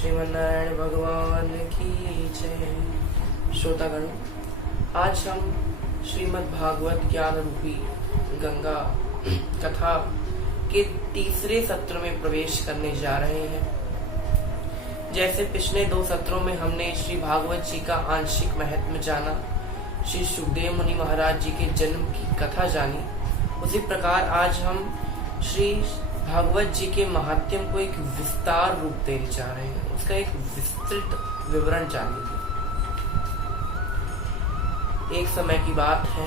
श्रीमन्नारायण भगवान की जय। श्रोतागण, आज हम श्रीमद् भागवत ज्ञान रूपी गंगा कथा के तीसरे सत्र में प्रवेश करने जा रहे हैं। जैसे पिछले 2 सत्रों में हमने श्री भागवत जी का आंशिक महत्व जाना, श्री सुखदेव मुनि महाराज जी के जन्म की कथा जानी, उसी प्रकार आज हम श्री भागवत जी के महात्म्य को एक विस्तार रूप देने जा रहे हैं, उसका एक विस्तृत विवरण जानेंगे। एक समय की बात है,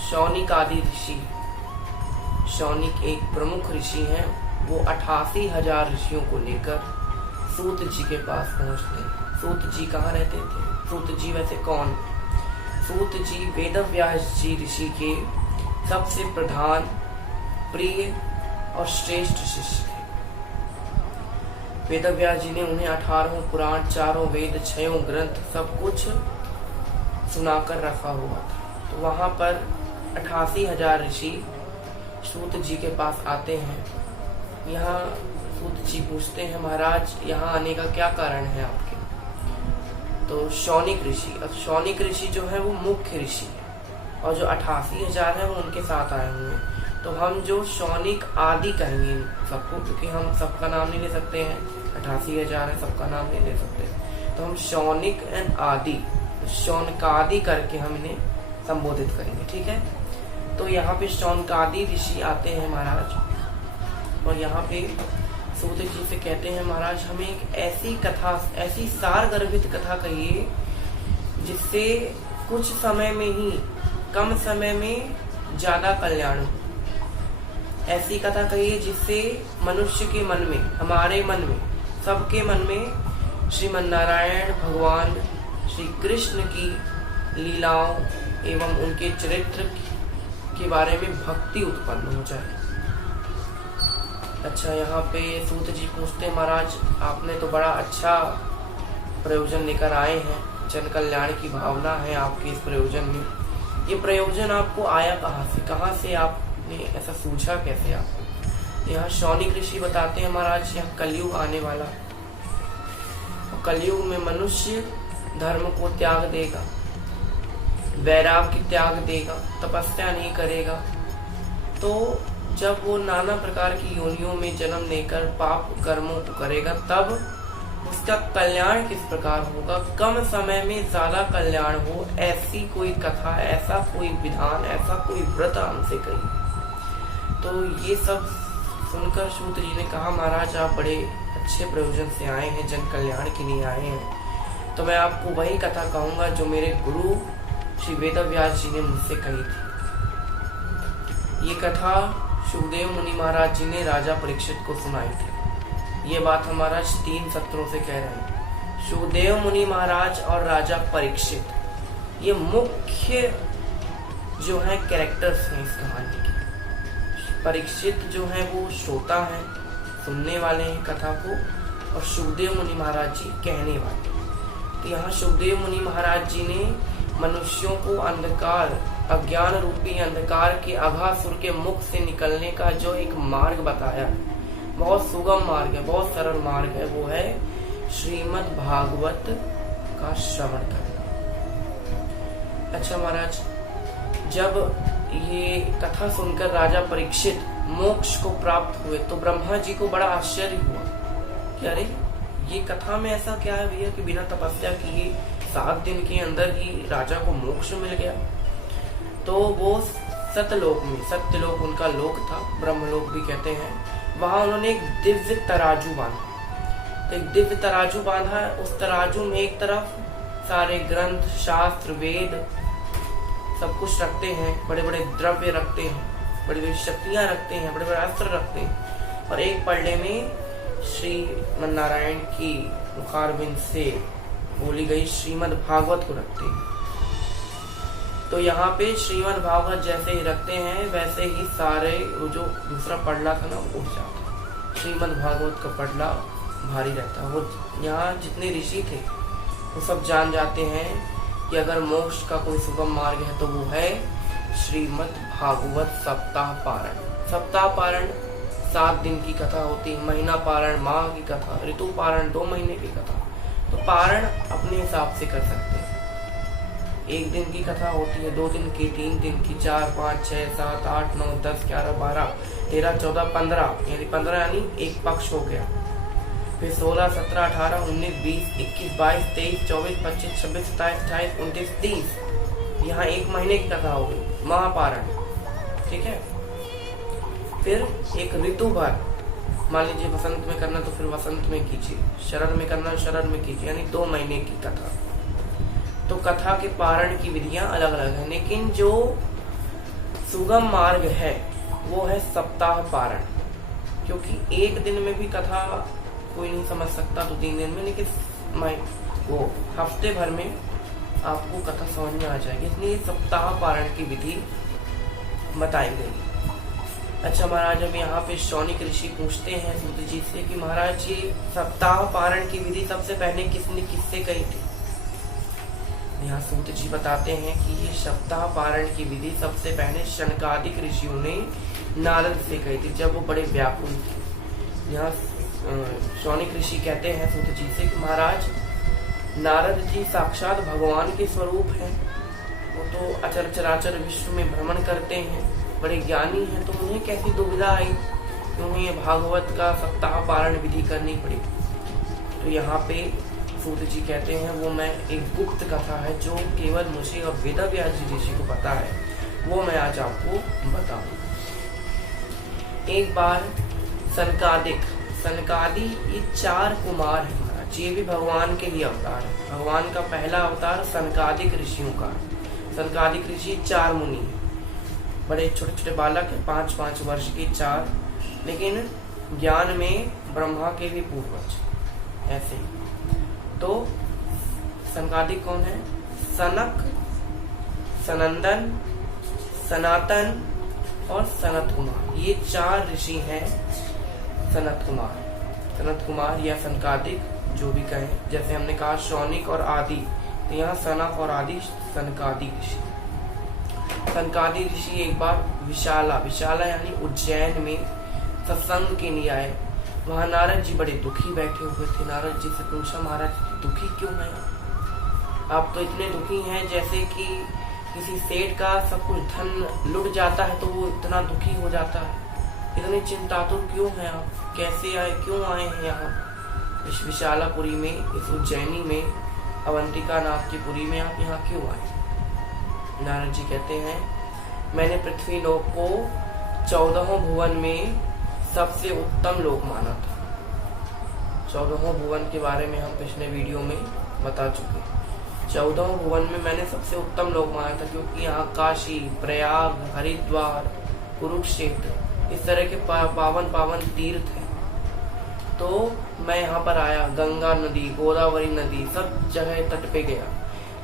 शौनिक आदि ऋषि, शौनिक एक प्रमुख ऋषि हैं, वो 88,000 ऋषियों को लेकर सूत जी के पास पहुंचते हैं। सूत जी कहाँ रहते थे? सूत जी वैसे कौन? सूत जी वेदव्यास जी ऋषि के सबसे प्रधान, प्रिय और श्रेष्ठ शिष्य थे। वेदव्यास जी ने उन्हें 18 पुराण, 4 वेद, 6 ग्रंथ सब कुछ सुनाकर रखा हुआ था। तो वहां पर 88,000 ऋषि सूत जी के पास आते हैं। यहाँ सूत जी पूछते हैं, महाराज यहाँ आने का क्या कारण है आपके? तो शौनिक ऋषि, अब शौनिक ऋषि जो है वो मुख्य ऋषि है और जो 88,000 है वो उनके साथ आए हुए हैं। तो हम जो शौनिक आदि कहेंगे सबको, क्योंकि हम सबका नाम नहीं ले सकते हैं, 88,000 है, सबका नाम नहीं ले सकते, तो हम शौनिक एंड आदि, शौनकादि करके हम इन्हें संबोधित करेंगे। ठीक है, तो यहाँ पे शौनकादि ऋषि आते हैं महाराज, और यहाँ पे सूत जी से कहते हैं, महाराज हमें एक ऐसी कथा, ऐसी सार गर्भित कथा कहिए जिससे कुछ समय में ही, कम समय में ज्यादा कल्याण हो। ऐसी कथा कहिए जिससे मनुष्य के मन में, हमारे मन में, सबके मन में श्रीमन्नारायण भगवान श्री कृष्ण की लीलाओं एवं उनके चरित्र के बारे में भक्ति उत्पन्न हो जाए। अच्छा, यहाँ पे सूत जी पूछते हैं, महाराज आपने तो बड़ा अच्छा प्रयोजन लेकर आए हैं, जन कल्याण की भावना है आपके इस प्रयोजन में। ये प्रयोजन आपको आया कहाँ से आपने ऐसा सूझा कैसे आपको? यहाँ शौनिक ऋषि बताते हैं, महाराज यहाँ कलयुग आने वाला, कलयुग में मनुष्य धर्म को त्याग देगा, वैराग्य त्याग देगा, तपस्या नहीं करेगा। तो जब वो नाना प्रकार की योनियों में जन्म लेकर पाप कर्मों को करेगा, तब उसका कल्याण किस प्रकार होगा, कम समय में ज्यादा कल्याण हो, ऐसी कोई कथा, ऐसा कोई विधान, ऐसा कोई व्रत हमसे कही। तो ये सब सुनकर सूत जी ने कहा, महाराज आप बड़े अच्छे प्रयोजन से आए हैं, जन कल्याण के लिए आए हैं, तो मैं आपको वही कथा कहूंगा जो मेरे गुरु श्री वेदव्यास जी ने मुझसे कही थी। ये कथा सुखदेव मुनि महाराज जी ने राजा परीक्षित को सुनाई थी। ये बात हमारा 3 सत्रों से कह रहे हैं। सुखदेव मुनि महाराज और राजा परीक्षित, ये मुख्य जो है कैरेक्टर्स हैं इस कहानी के। परीक्षित जो है वो श्रोता है, सुनने वाले हैं कथा को, और सुखदेव मुनि महाराज जी कहने वाले। तो यहाँ सुखदेव मुनि महाराज जी ने मनुष्यों को अंधकार, अज्ञान रूपी अंधकार के अघासुर के मुख से निकलने का जो एक मार्ग बताया, बहुत सुगम मार्ग है, बहुत सरल मार्ग है, वो है श्रीमद् भागवत का श्रवण करना। अच्छा महाराज, जब ये कथा सुनकर राजा परीक्षित मोक्ष को प्राप्त हुए तो ब्रह्मा जी को बड़ा आश्चर्य हुआ कि अरे ये कथा में ऐसा क्या है भैया कि बिना तपस्या किए 7 दिन के अंदर ही राजा को मोक्ष मिल गया। तो वो सतलोक में, सत्यलोक उनका लोक था, ब्रह्मलोक भी कहते हैं, वहां उन्होंने एक दिव्य तराजू बांधा। तो एक दिव्य तराजू बांधा, उस तराजू में एक तरफ सारे ग्रंथ, शास्त्र, वेद सब कुछ रखते हैं, बड़े बड़े द्रव्य रखते हैं, बड़ी बड़ी शक्तियां रखते हैं, बड़े बड़े अस्त्र रखते हैं, और एक पल्ले में श्रीमन्नारायण की मुखारबिंद से बोली गई श्रीमद् भागवत को रखते हैं। तो यहाँ पे श्रीमद् भागवत जैसे ही रखते हैं वैसे ही सारे वो जो दूसरा पड़ला था ना वो उठ जाता है। श्रीमद् भागवत का पड़ला भारी रहता है। वो यहाँ जितने ऋषि थे वो सब जान जाते हैं कि अगर मोक्ष का कोई सुगम मार्ग है तो वो है श्रीमद् भागवत सप्ताह पारण। सप्ताह पारण 7 दिन की कथा होती है, महीना पारण माह की कथा, ऋतु पारण 2 महीने की कथा। तो पारण अपने हिसाब से कर सकते हैं। 1 दिन की कथा होती है, 2 दिन की, 3 दिन की, 4, 5, 6, 7, 8, 9, 10, 11, 12, 13, 14, 15, यानी 15 यानी एक पक्ष हो गया। फिर 16, 17, 18, 19, 20, 21, 22, 23, 24, 25, 26, 27, 28, 29, 30, यहाँ 1 महीने की कथा हो गई, महापारण। ठीक है। फिर एक ऋतु भर, मान लीजिए वसंत में करना तो फिर वसंत में कीजिए, शरद में करना शरद में कीजिए, यानी 2 महीने की कथा। तो कथा के पारण की विधियां अलग अलग हैं, लेकिन जो सुगम मार्ग है वो है सप्ताह पारण, क्योंकि 1 दिन में भी कथा कोई नहीं समझ सकता, तो 3 दिन में, लेकिन वो हफ्ते भर में आपको कथा समझ में आ जाएगी, इसलिए सप्ताह पारण की विधि बताई गई। अच्छा महाराज, अब यहाँ पे शौनिक ऋषि पूछते हैं सूत जी से कि महाराज ये सप्ताह पारण की विधि सबसे पहले किसने किससे कही थी? यहाँ सूत जी बताते हैं कि ये सप्ताह पारण की विधि सबसे पहले शनकादिक ऋषियों ने नारद से कही थी, जब वो बड़े व्याकुल थे। यहाँ शौनिक ऋषि कहते हैं सूत जी से कि महाराज नारद जी साक्षात भगवान के स्वरूप हैं, वो तो अचर चराचर विश्व में भ्रमण करते हैं, बड़े ज्ञानी हैं, तो उन्हें कैसी दुविधा आई कि उन्हें भागवत का सप्ताह पारण विधि करनी पड़ी। तो यहाँ पे सूत जी कहते हैं वो मैं एक गुप्त कथा है जो केवल मुझे और वेदव्यास जी ऋषि को पता है, वो मैं आज आपको बताऊं। एक बार सनकादि ये 4 कुमार है महाराज, ये भी भगवान के ही अवतार है। भगवान का पहला अवतार सनकादिक ऋषियों का। सनकादिक ऋषि 4 मुनि है, बड़े छोटे छोटे बालक है, 5-5 वर्ष के 4, लेकिन ज्ञान में ब्रह्मा के भी पूर्वज ऐसे। तो सनकादिक कौन है? सनक, सनंदन, सनातन और सनत कुमार, ये 4 ऋषि हैं। सनत कुमार या सनकादिक जो भी कहें, जैसे हमने कहा शौनिक और आदि, तो यहाँ सनक और आदि सनकादिक ऋषि। सनकादिक ऋषि एक बार विशाला यानी उज्जैन में सत्संग के लिए आए। वहां नारद जी बड़े दुखी बैठे हुए थे। नारद जी से पूछा, महाराज दुखी क्यों हैं आप? तो इतने दुखी हैं जैसे कि किसी सेठ का सब कुछ धन लुट जाता है तो वो इतना दुखी हो जाता है। इतने चिंतातुर क्यों हैं आप? कैसे आए, क्यों आए हैं यहाँ इस विशालापुरी में, इस उज्जैनी में, अवंतिका नाथ की पुरी में आप यहाँ क्यों आए? नारद जी कहते हैं मैंने पृथ्वी लोक को 14 भुवन में सबसे उत्तम लोक माना था। 14 भुवन के बारे में हम पिछले वीडियो में बता चुके। 14 भुवन में मैंने सबसे उत्तम लोक माना था, क्योंकि यहाँ काशी, प्रयाग, हरिद्वार, कुरुक्षेत्र इस तरह के पावन तीर्थ हैं। तो मैं यहाँ पर आया, गंगा नदी, गोदावरी नदी, सब जगह तट पे गया,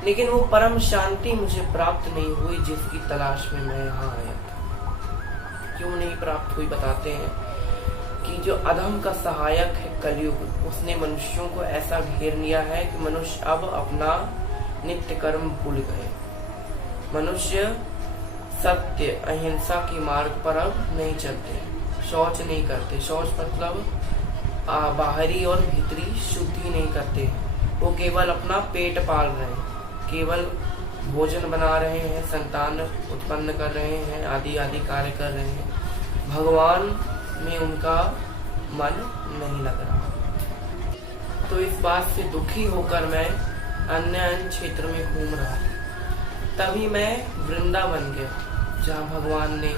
लेकिन वो परम शांति मुझे प्राप्त नहीं हुई जिसकी तलाश में मैं यहाँ आया था। क्यों नहीं प्राप्त हुई? बताते हैं कि जो अधम का सहायक है कलयुग, उसने मनुष्यों को ऐसा घेर लिया है कि मनुष्य अब अपना नित्य कर्म भूल गए। मनुष्य सत्य अहिंसा के मार्ग पर अब नहीं चलते, शौच नहीं करते। शौच मतलब बाहरी और भीतरी शुद्धि नहीं करते। वो केवल अपना पेट पाल रहे हैं, केवल भोजन बना रहे हैं, संतान उत्पन्न कर रहे हैं, आदि आदि कार्य कर रहे हैं। भगवान में उनका मन नहीं लग रहा। तो इस बात से दुखी होकर मैं अन्य क्षेत्र में घूम रहा था। तभी मैं वृंदावन गया, जहाँ भगवान ने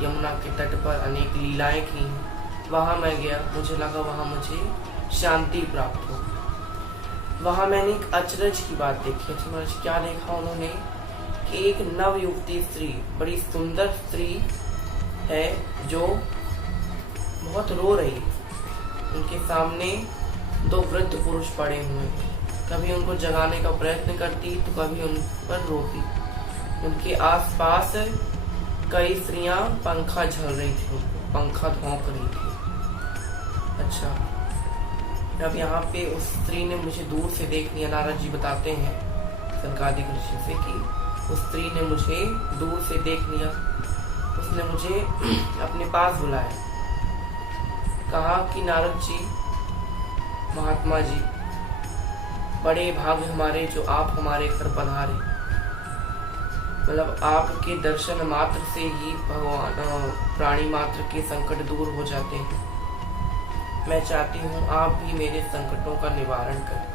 यमुना के तट पर अनेक लीलाएं की। वहां मैं गया, मुझे लगा वहां मुझे शांति प्राप्त हो। वहां मैंने एक अचरज की बात देखी। अचरज क्या देखा उन्होंने कि एक नवयुवती स्त्री, बड़ी सुंदर स्त्री है जो बहुत रो रही है। उनके सामने 2 वृद्ध पुरुष पड़े हुए हैं। कभी उनको जगाने का प्रयत्न करती तो कभी उन पर रोती। उनके आसपास कई स्त्रियां पंखा झल रही थी, पंखा धोंक रही थी। अच्छा, अब यहाँ पे उस स्त्री ने मुझे दूर से देख लिया। नारद जी बताते हैं सनकादिक ऋषि से कि उस स्त्री ने मुझे दूर से देख लिया। उसने मुझे अपने पास बुलाया कहा कि नारद जी, महात्मा जी, बड़े भाग्य हमारे जो आप हमारे घर पधारे। मतलब आपके दर्शन मात्र से ही भगवान प्राणी मात्र के संकट दूर हो जाते हैं। मैं चाहती हूँ आप भी मेरे संकटों का निवारण करें।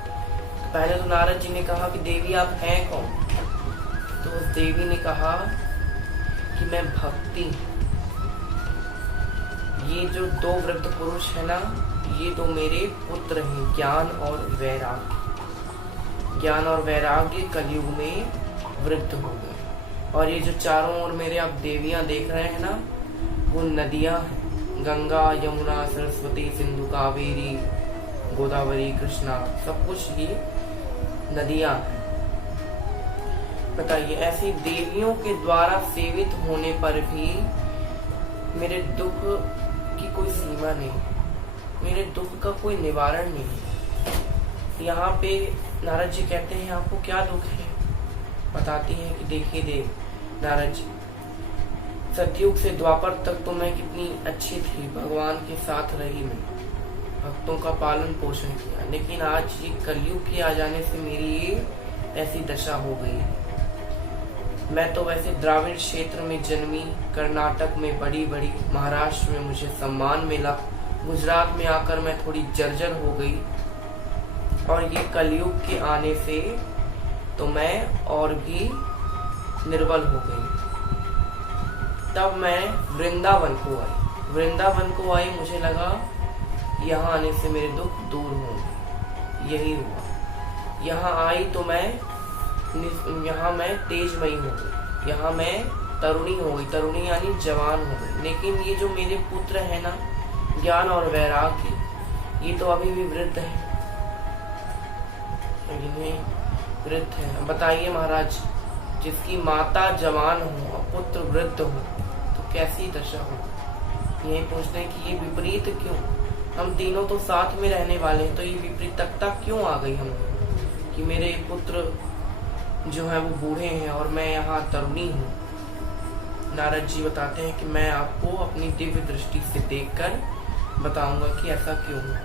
तो पहले तो नारद जी ने कहा कि देवी आप हैं कौन? तो उस देवी ने कहा कि मैं भक्ति। ये जो दो वृद्ध पुरुष है ना, ये दो मेरे पुत्र हैं, ज्ञान और वैराग्य। ज्ञान और वैराग्य कलयुग में वृद्ध हो गए। और ये जो चारों ओर मेरे आप देवियां देख रहे हैं ना, वो नदियां हैं। गंगा, यमुना, सरस्वती, सिंधु, कावेरी, गोदावरी, कृष्णा, सब कुछ ये नदियां हैं। बताइए, ऐसी देवियों के द्वारा सेवित होने पर भी मेरे दुख की कोई सीमा नहीं है, मेरे दुख का कोई निवारण नहीं है। यहाँ पे नारद जी कहते हैं आपको क्या दुख है? बताती हैं कि देखिए देव नारद जी, सतयुग से द्वापर तक तो मैं कितनी अच्छी थी, भगवान के साथ रही, मैं भक्तों का पालन पोषण किया, लेकिन आज ये कलयुग के आ जाने से मेरी ये ऐसी दशा हो गई है। मैं तो वैसे द्राविड़ क्षेत्र में जन्मी, कर्नाटक में बड़ी बड़ी, महाराष्ट्र में मुझे सम्मान मिला, गुजरात में आकर मैं थोड़ी जर्जर हो गई, और ये कलयुग के आने से तो मैं और भी निर्बल हो गई। तब मैं वृंदावन को आई। वृंदावन को आई, मुझे लगा यहाँ आने से मेरे दुख दूर होंगे। यही हुआ। यहाँ आई तो यहाँ मैं तेजमयी हो गई, यहाँ मैं तरुणी हो गई। तरुणी यानी जवान हो गई। लेकिन ये जो मेरे पुत्र है ना, ज्ञान और वैराग्य, ये तो अभी भी वृद्ध है। वृद्ध है। बताइए महाराज, जिसकी माता जवान हो और पुत्र वृद्ध हो तो कैसी दशा हो? ये पूछते हैं कि ये विपरीत क्यों? हम तीनों तो साथ में रहने वाले हैं, तो ये विपरीतता क्यों आ गई हमें कि मेरे पुत्र जो है वो बूढ़े हैं और मैं यहाँ तरुणी हूँ? नारद जी बताते हैं कि मैं आपको अपनी दिव्य दृष्टि से देखकर बताऊंगा कि ऐसा क्यों हुआ।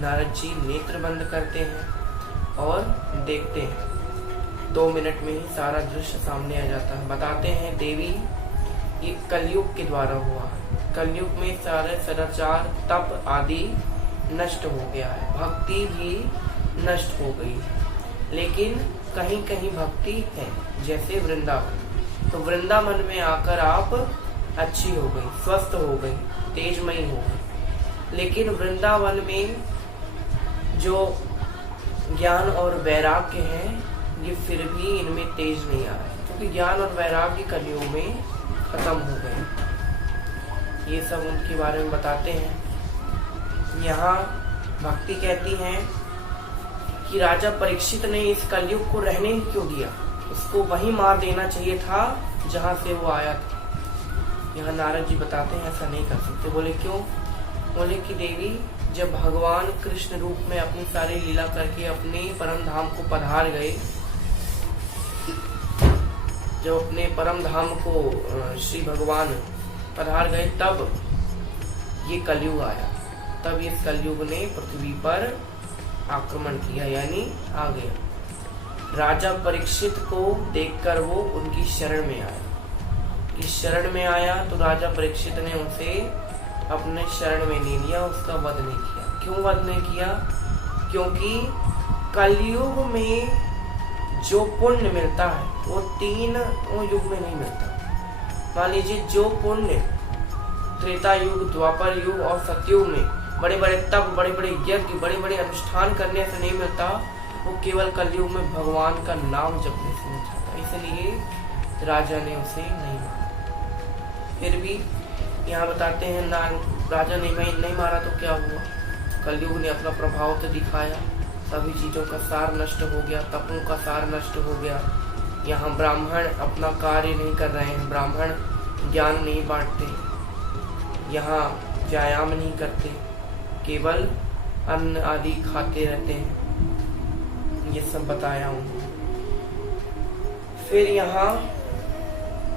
नारद जी नेत्र बंद करते हैं और देखते हैं। 2 मिनट में ही सारा दृश्य सामने आ जाता है। बताते हैं देवी, ये कलयुग के द्वारा हुआ। कलयुग में सारे सदाचार, तप आदि नष्ट हो गया है, भक्ति भी नष्ट हो गई है। लेकिन कहीं कहीं भक्ति है, जैसे वृंदावन। तो वृंदावन में आकर आप अच्छी हो गई, स्वस्थ हो गई, तेजमयी हो गई। लेकिन वृंदावन में जो ज्ञान और वैराग्य है, ये फिर भी इनमें तेज नहीं आ रहा है, क्योंकि ज्ञान और वैराग्य कलयुग में खत्म हो गए। ये सब उनके बारे में बताते हैं। यहाँ भक्ति कहती हैं कि राजा परीक्षित ने इस कलयुग को रहने ही क्यों दिया? उसको वहीं मार देना चाहिए था जहाँ से वो आया था। यहाँ नारद जी बताते हैं ऐसा नहीं कर सकते। बोले क्यों? बोले कि देवी, जब भगवान कृष्ण रूप में अपनी सारी लीला करके अपने परम धाम को पधार गए, जब अपने परम धाम को श्री भगवान पधार गए, तब ये कलयुग आया। तब इस कलयुग ने पृथ्वी पर आक्रमण किया, यानी आ गया। राजा परीक्षित को देखकर वो उनकी शरण में आया। इस शरण में आया तो राजा परीक्षित ने उसे अपने शरण में नहीं लिया, उसका वध नहीं किया। क्यों वध नहीं किया? क्योंकि कलयुग में जो पुण्य मिलता है वो 3 युग में नहीं मिलता। मान लीजिए, जो पुण्य त्रेता युग, द्वापर युग और सतयुग में बड़े बड़े तप, बड़े बड़े यज्ञ, बड़े बड़े अनुष्ठान करने से नहीं मिलता, वो केवल कलयुग में भगवान का नाम जपने से मिल जाता। इसलिए राजा ने उसे नहीं मारा। फिर भी यहाँ बताते हैं ना, राजा ने नहीं मारा तो क्या हुआ? कलयुग ने अपना प्रभाव तो दिखाया, सभी चीजों का सार नष्ट हो गया, तपों का सार नष्ट हो गया। यहाँ ब्राह्मण अपना कार्य नहीं कर रहे हैं, ब्राह्मण ज्ञान नहीं बांटते, यहाँ व्यायाम नहीं करते, केवल अन्न आदि खाते रहते हैं। ये सब बताया हूँ। फिर यहाँ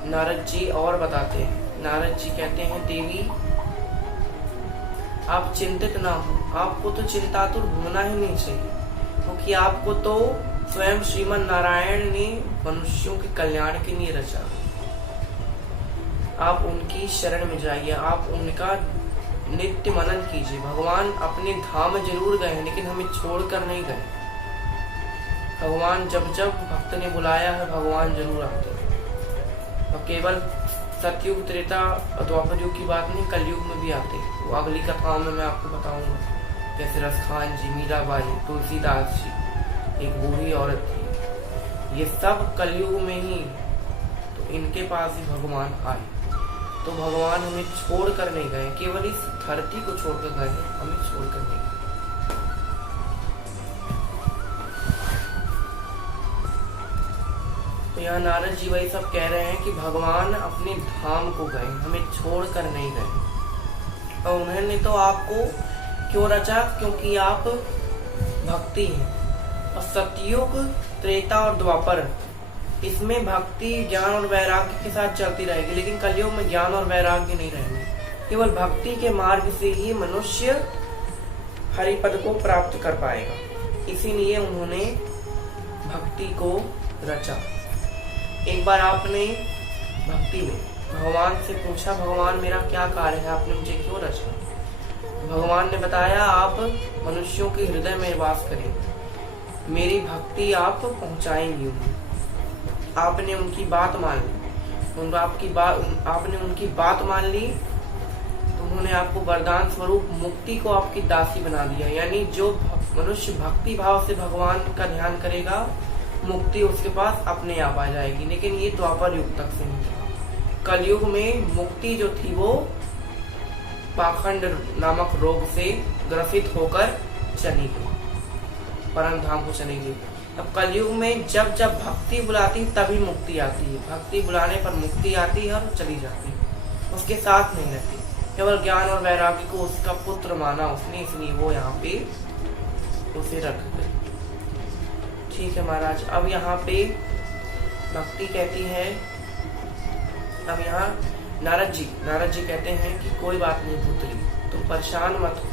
नारद जी और बताते हैं। नारद जी कहते हैं देवी, आप चिंतित ना हो। आपको तो चिंतातुर होना ही नहीं चाहिए, क्योंकि आपको तो स्वयं श्रीमन नारायण ने मनुष्यों के कल्याण के लिए रचा। आप उनकी शरण में जाइए, आप उनका नित्य मनन कीजिए। भगवान अपने धाम जरूर गए, लेकिन हमें छोड़कर नहीं गए। भगवान जब जब भक्त ने बुलाया है, भगवान जरूर आते हैं। और केवल सतयुग, त्रेता और द्वापर युग की बात नहीं, कलयुग में भी आते हैं। वो अगली कथाओं में मैं आपको बताऊंगा। जैसे रसखान जी, मीराबाई, तुलसीदास जी, एक बूढ़ी औरत थी, ये सब कलयुग में ही, तो इनके पास ही भगवान आए। तो भगवान हमें छोड़कर नहीं गए, केवल इस धरती को छोड़कर गए, हमें छोड़कर नहीं गए। तो यहाँ नारद जी वही सब कह रहे हैं कि भगवान अपने धाम को गए, हमें छोड़कर नहीं गए। और उन्होंने तो आपको क्यों रचा? क्योंकि आप भक्ति हैं। और सतयुग, त्रेता और द्वापर, इसमें भक्ति, ज्ञान और वैराग्य के साथ चलती रहेगी, लेकिन कलयुग में ज्ञान और वैराग्य नहीं रहेंगे। केवल भक्ति के मार्ग से ही मनुष्य हरिपद को प्राप्त कर पाएगा। इसीलिए उन्होंने भक्ति को रचा। एक बार आपने भक्ति में भगवान से पूछा, भगवान मेरा क्या कार्य है, आपने मुझे क्यों रचा? भगवान ने बताया, आप मनुष्यों के हृदय में वास करें, मेरी भक्ति आप पहुंचाएंगे उन्हें। आपने उनकी बात मान ली, आपने उनकी बात मान ली, तो उन्होंने आपको वरदान स्वरूप मुक्ति को आपकी दासी बना दिया। यानी जो मनुष्य भक्ति भाव से भगवान का ध्यान करेगा, मुक्ति उसके पास अपने आप आ जाएगी। लेकिन ये द्वापर युग तक से नहीं था। कलयुग में मुक्ति जो थी वो पाखंड नामक रोग से ग्रसित होकर चली गई, परम धाम को चली गई। अब कलयुग में जब जब भक्ति बुलाती तभी मुक्ति आती है। भक्ति बुलाने पर मुक्ति आती है और चली जाती है, उसके साथ नहीं रहती। केवल ज्ञान और वैराग्य को उसका पुत्र माना उसने, इसलिए वो यहाँ पे उसे रख गए। ठीक है महाराज। अब यहाँ पे भक्ति कहती है, अब यहाँ नारद जी कहते हैं कि कोई बात नहीं पुत्री, तुम परेशान मत हो,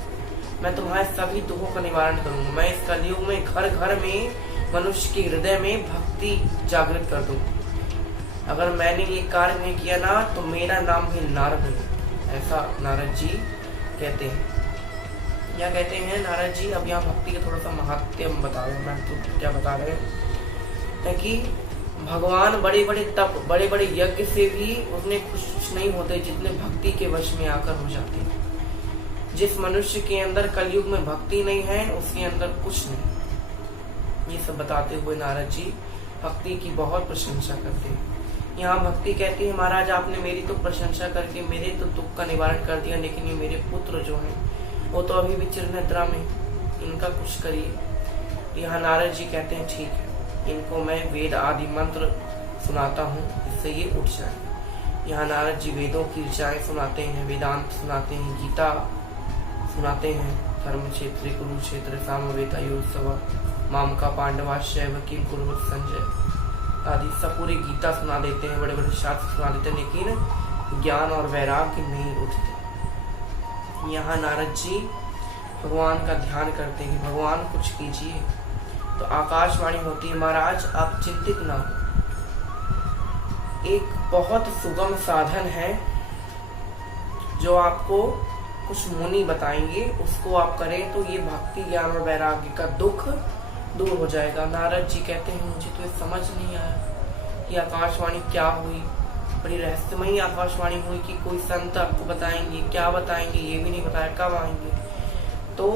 मैं तुम्हारे सभी दुखों का निवारण करूंगा। मैं इस कलयुग में घर घर में मनुष्य के हृदय में भक्ति जागृत कर दूंगा। अगर मैंने ये कार्य नहीं किया ना, तो मेरा नाम भी नारद है। ऐसा नारद जी कहते हैं। क्या कहते हैं नारद जी? अब यहाँ भक्ति का थोड़ा सा महत्व बता रहे हैं। मैं तो क्या बता रहे हैं कि भगवान बड़े बड़े तप, बड़े बड़े यज्ञ से भी उसने खुश नहीं होते जितने भक्ति के वश में आकर हो जाते हैं। जिस मनुष्य के अंदर कलयुग में भक्ति नहीं है, उसके अंदर कुछ नहीं। ये सब बताते हुए नारद जी भक्ति की बहुत प्रशंसा करते हैं। यहाँ भक्ति कहती है, महाराज आपने मेरी तो प्रशंसा करके मेरे तो दुख का निवारण कर दिया, लेकिन ये मेरे पुत्र जो हैं वो तो अभी भी चिरनिद्रा में, इनका कुछ करिए। यहाँ नारद जी कहते हैं ठीक है, इनको मैं वेद आदि मंत्र सुनाता हूँ, इससे ये उठ जाए। यहाँ नारद जी वेदों की ऋचाएं सुनाते हैं, वेदांत सुनाते हैं, गीता सुनाते हैं, धर्म क्षेत्र, कुरुक्षेत्र, सामवेद, अयोध्या, मामका, पांडवा, शैव, किम कुरुवत, संजय आदि सब पूरी गीता सुना देते हैं, बड़े बड़े शास्त्र सुना देते हैं, लेकिन ज्ञान और वैराग्य नहीं उठते। यहाँ नारद जी भगवान का ध्यान करते हैं कि भगवान कुछ कीजिए। तो आकाशवाणी होती है, महाराज आप चिंतित ना हो, एक बहुत सुगम साधन है जो आपको कुछ मुनि बताएंगे, उसको आप करें तो ये भक्ति, ज्ञान और वैराग्य का दुख दूर हो जाएगा। नारद जी कहते हैं मुझे तो ये समझ नहीं आया कि आकाशवाणी क्या हुई, बड़ी रहस्यमयी आकाशवाणी हुई कि कोई संत आपको बताएंगे, क्या बताएंगे ये भी नहीं बताया, कब आएंगे। तो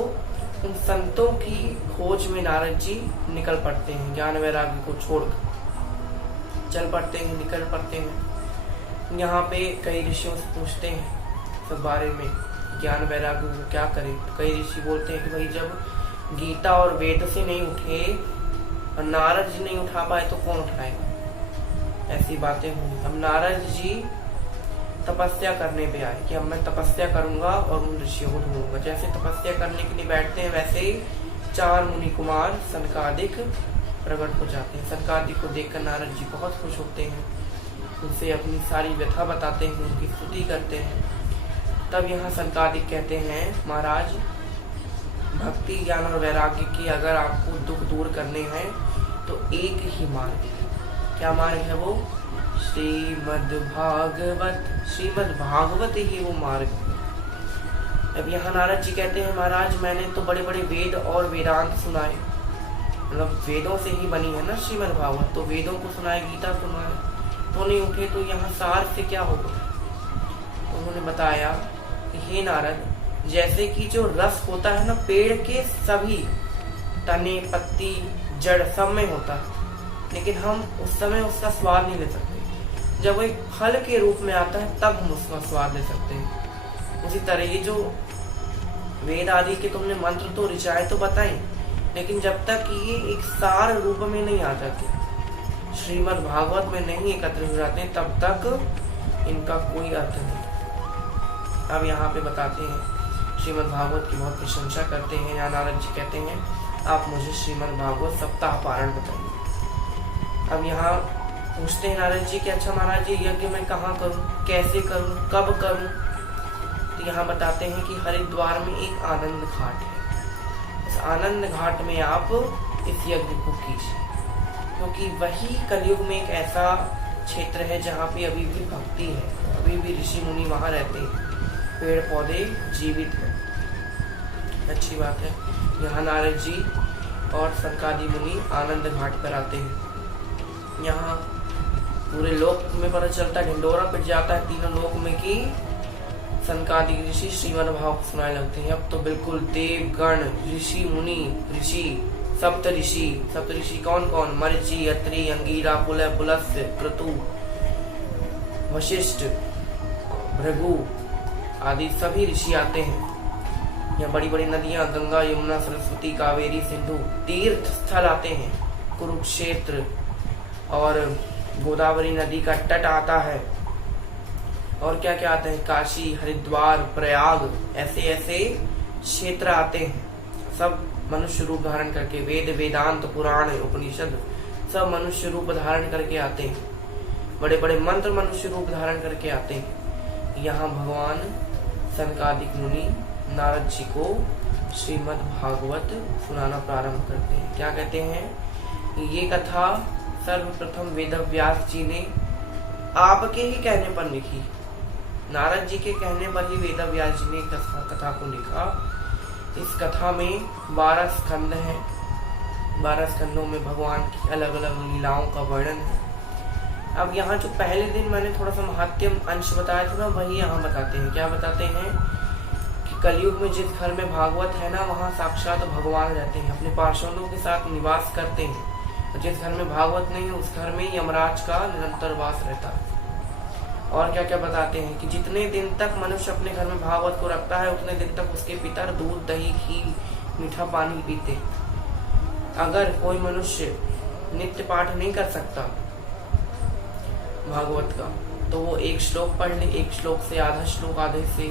उन संतों की खोज में नारद जी निकल पड़ते हैं, ज्ञान वैराग्य को छोड़कर चल पड़ते हैं, निकल पड़ते हैं। यहाँ पे कई ऋषियों से पूछते हैं सब बारे में, ज्ञान वैराग्य को क्या करें। तो कई ऋषि बोलते हैं कि भाई जब गीता और वेद से नहीं उठे और नारद जी नहीं उठा पाए तो कौन उठाएगा। ऐसी बातें हुई। अब नारद जी तपस्या करने पे आए कि अब मैं तपस्या करूंगा और उन ऋषियों को ढूंढूंगा। जैसे तपस्या करने के लिए बैठते हैं, वैसे ही 4 मुनि कुमार सनकादिक प्रकट हो जाते हैं। सनकादिक को देखकर नारद जी बहुत खुश होते हैं, उनसे अपनी सारी व्यथा बताते हैं, उनकी स्तुति करते हैं। तब यहाँ सनकादिक कहते हैं महाराज, भक्ति ज्ञान और वैराग्य की अगर आपको दुख दूर करने हैं तो एक ही मार्ग है। क्या मार्ग है वो? श्रीमद् भागवत ही वो मार्ग है। अब यहाँ नारद जी कहते हैं महाराज, मैंने तो बड़े बड़े वेद और वेदांत सुनाए, मतलब वेदों से ही बनी है ना श्रीमद् भागवत, तो वेदों को सुनाए, गीता सुनाए, तो नहीं उठे, तो यहाँ सार से क्या होगा? तो उन्होंने बताया कि हे नारद, जैसे कि जो रस होता है ना पेड़ के सभी तने पत्ती जड़ सब में होता है, लेकिन हम उस समय उसका स्वाद नहीं ले सकते। जब वो एक फल के रूप में आता है तब हम उसका स्वाद ले सकते हैं। उसी तरह ये जो वेद आदि के तुमने मंत्र तो ऋचाएं तो बताई, लेकिन जब तक ये एक सार रूप में नहीं आ जाते, श्रीमद् भागवत में नहीं एकत्र हो जाते, तब तक इनका कोई अर्थ नहीं। अब यहाँ पे बताते हैं, श्रीमद् भागवत की बहुत प्रशंसा करते हैं। यहाँ नारद जी कहते हैं, आप मुझे श्रीमद् भागवत सप्ताह पारण बताइए। अब यहाँ पूछते हैं नारद जी कि अच्छा महाराज जी, यज्ञ मैं कहाँ करूँ, कैसे करूँ, कब करूँ? तो यहाँ बताते हैं कि हरिद्वार में एक आनंद घाट है, उस आनंद घाट में आप इस यज्ञ को कीजिए, क्योंकि वही कलयुग में एक ऐसा क्षेत्र है जहाँ पे अभी भी भक्ति है, अभी भी ऋषि मुनि वहाँ रहते हैं, पेड़ पौधे जीवित हैं। अच्छी बात है। यहाँ नारद जी और सनकादि मुनि आनंद घाट पर आते हैं। यहाँ पूरे लोक में पता चलता है, ढिंडोरा पिट जाता है तीनों लोक में कि सनकादि ऋषि श्रीमद् भागवत सुनाने लगते हैं। अब तो बिल्कुल देव गण, ऋषि मुनि, ऋषि सप्तऋषि कौन कौन? मरीचि, अत्रि, अंगीरा, पुलह, पुलस्त्य, क्रतु, वशिष्ठ, भृगु आदि सभी ऋषि आते हैं। यहाँ बड़ी बड़ी नदियां गंगा, यमुना, सरस्वती, कावेरी, सिंधु तीर्थ स्थल आते हैं। कुरुक्षेत्र और गोदावरी नदी का तट आता है, और क्या क्या आते हैं? काशी, हरिद्वार, प्रयाग, ऐसे ऐसे क्षेत्र आते हैं। सब मनुष्य रूप धारण करके, वेद वेदांत पुराण उपनिषद सब मनुष्य रूप धारण करके आते हैं। बड़े बड़े मंत्र मनुष्य रूप धारण करके आते हैं। यहाँ भगवान सनकादिक मुनि नारद जी को श्रीमद् भागवत सुनाना प्रारंभ करते हैं। क्या कहते हैं? ये कथा सर्वप्रथम वेद व्यास जी ने आपके ही कहने पर लिखी। नारद जी के कहने पर ही वेद व्यास जी ने कथा को लिखा। इस कथा में 12 स्कंद हैं। 12 स्कंदों में भगवान की अलग अलग लीलाओं का वर्णन है। अब यहाँ जो पहले दिन मैंने थोड़ा सा महात्म्य अंश बताया था ना, वही यहाँ बताते हैं। क्या बताते हैं कि कलयुग में जिस घर में भागवत है ना, वहाँ साक्षात भगवान रहते हैं, अपने पार्षदों के साथ निवास करते हैं। और जिस घर में भागवत नहीं है, उस घर में यमराज का निरंतर वास रहता है। और क्या क्या बताते हैं कि जितने दिन तक मनुष्य अपने घर में भागवत को रखता है, उतने दिन तक उसके पितर दूध, दही, घी, मीठा पानी पीते। अगर कोई मनुष्य नित्य पाठ नहीं कर सकता भागवत का, तो वो एक श्लोक पढ़ ले, एक श्लोक से आधा श्लोक, आधे से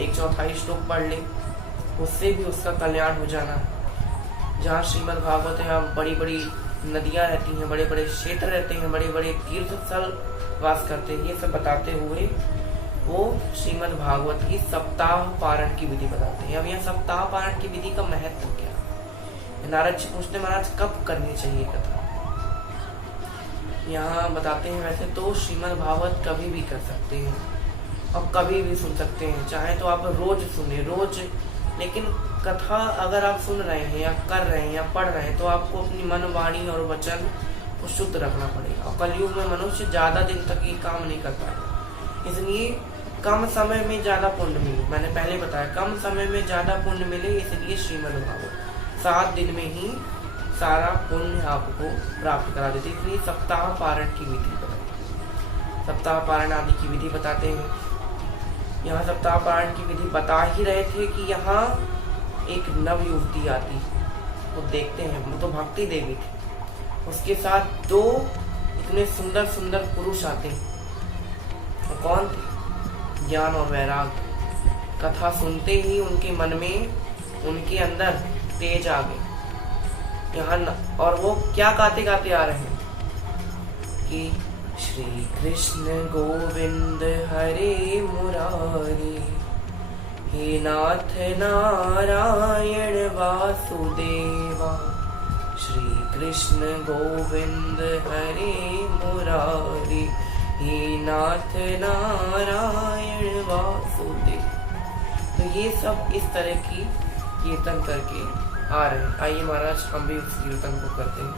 1/4 श्लोक पढ़ ले, उससे भी उसका कल्याण हो जाना है। जहाँ श्रीमद् भागवत है, वहाँ बड़ी बड़ी नदियां रहती हैं, बड़े बड़े क्षेत्र रहते हैं, बड़े बड़े तीर्थ स्थल वास करते हैं। ये सब बताते हुए वो श्रीमद् भागवत की सप्ताह पारण की विधि बताते हैं। अब यहाँ सप्ताह पारण की विधि का महत्व क्या है? नारद जी पूछते महाराज कब करनी चाहिए कथा? यहाँ बताते हैं वैसे तो श्रीमद् भागवत कभी भी कर सकते हैं और कभी भी सुन सकते हैं। चाहे तो आप रोज सुने, रोज, लेकिन कथा अगर आप सुन रहे हैं या कर रहे हैं या पढ़ रहे हैं, तो आपको अपनी मन, वाणी और वचन को शुद्ध रखना पड़ेगा। और कलयुग में मनुष्य ज्यादा दिन तक ये काम नहीं कर पाएगा, इसलिए कम समय में ज्यादा पुण्य मिले। मैंने पहले बताया कम समय में ज्यादा पुण्य मिले, इसलिए श्रीमद् भागवत 7 दिन में ही सारा पुण्य आपको प्राप्त करा देती। इसलिए सप्ताह पारण की विधि बताते, सप्ताह पारण आदि की विधि बताते हैं। यहाँ सप्ताह पारण की विधि बता ही रहे थे कि यहाँ एक नव युवती आती, वो देखते हैं, वो तो भक्ति देवी थी, उसके साथ 2 इतने सुंदर सुंदर पुरुष आते हैं। तो कौन थे? ज्ञान और वैराग। कथा सुनते ही उनके मन में, उनके अंदर तेज आ गए यहाँ। और वो क्या गाते गाते आ रहे हैं कि श्री कृष्ण गोविंद हरे मुरारी, हे नाथ नारायण वासुदेवा। श्री कृष्ण गोविंद हरे मुरारी, हे नाथ नारायण वासुदेव। तो ये सब इस तरह की कीर्तन करके आ रहे हैं। आइए महाराज हम भी उस कीर्तन को करते हैं।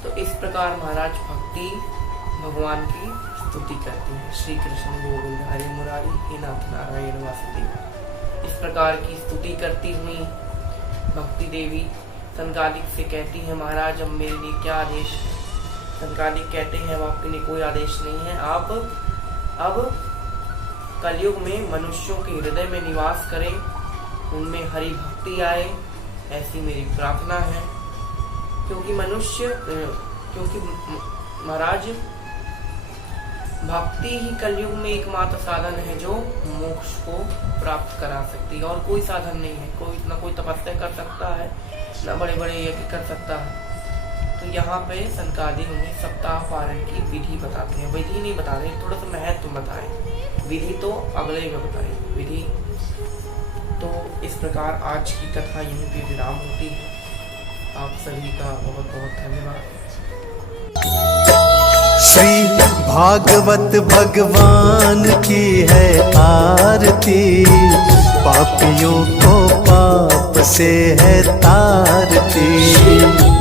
तो इस प्रकार महाराज भक्ति भगवान की स्तुति करते हैं। श्री कृष्ण गोविंद हरे मुरारी, हे नाथ नारायण वासुदेव। इस प्रकार की स्तुति करती हुई भक्ति देवी सनकादिक से कहती है, महाराज अब मेरे लिए क्या आदेश है? सनकादिक कहते हैं, अब आपके लिए कोई आदेश नहीं है। आप अब कलयुग में मनुष्यों के हृदय में निवास करें, उनमें हरि भक्ति आए, ऐसी मेरी प्रार्थना है। क्योंकि महाराज भक्ति ही कलयुग में एकमात्र साधन है जो मोक्ष को प्राप्त करा सकती है, और कोई साधन नहीं है। कोई तपस्या कर सकता है, न बड़े बड़े यज्ञ कर सकता है। तो यहाँ पे सनकादिक हमें सप्ताह पारण की विधि बताते हैं। विधि नहीं बता रहे, थोड़ा सा महत्व बताएं। विधि तो अगले में बताएं विधि। तो इस प्रकार आज की कथा यहीं पे विराम होती है। आप सभी का बहुत बहुत धन्यवाद। श्री भागवत भगवान की है आरती, पापियों को पाप से है तारती।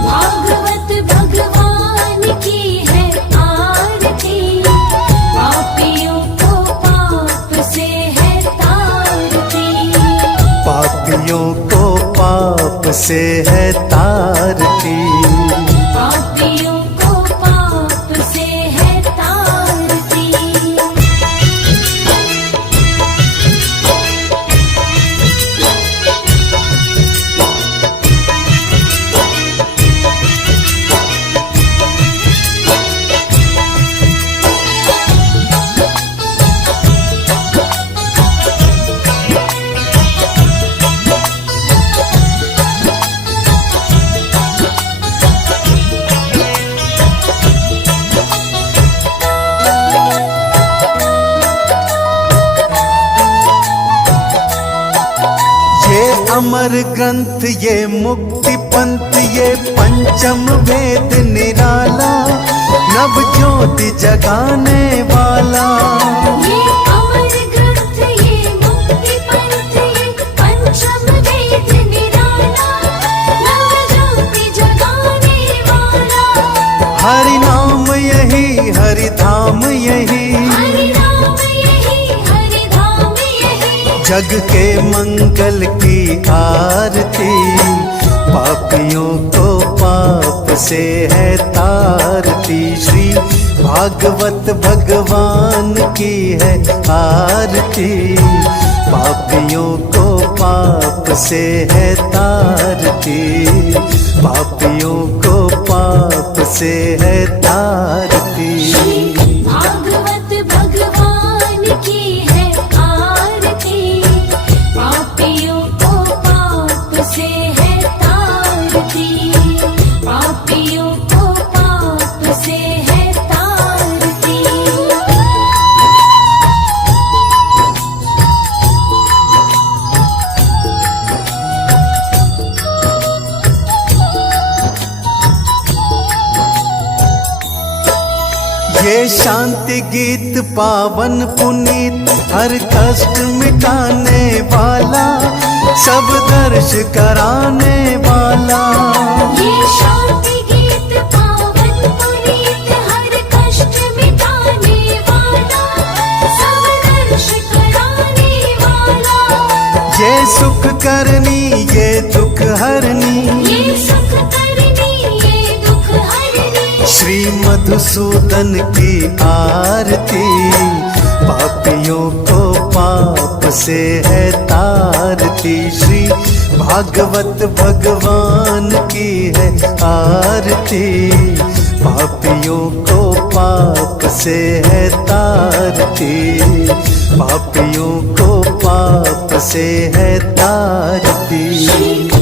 भागवत भगवान की है आरती, पापियों को पाप से है तारती। पापियों को पाप से है तारती। पापियों को पाप से है तारती। अमर ग्रंथ ये मुक्ति पंथ ये पंचम वेद निराला, नव ज्योति जगाने वाला। ये अमर ग्रंथ ये मुक्ति पंथ ये पंचम वेद निराला, नव ज्योति जगाने वाला। हरि नाम यही हरि धाम यही, हरि नाम यही हरि धाम यही। जग के मंगल की आरती, पापियों को पाप से है तारती। श्री भागवत भगवान की है आरती, पापियों को पाप से है तारती। पापियों को पाप से है तारती। भागवत भगवान की है आरती, पापियों को पाप से है तारती। पापियों को पाप से है तारती। ये शांति गीत पावन पुनीत हर कष्ट मिटाने वाला, सब दर्श कराने वाला। ये शांति गीत पावन पुनीत हर कष्ट मिटाने वाला, सब दर्श कराने वाला। ये सुख करनी ये दुख हरनी, ये सुख करनी ये दुख हरनी। श्री मधुसूदन की आरती, पापियों को पाप से है तारती। श्री भागवत भगवान की है आरती, पापियों को पाप से है तारती। पापियों को पाप से है तारती।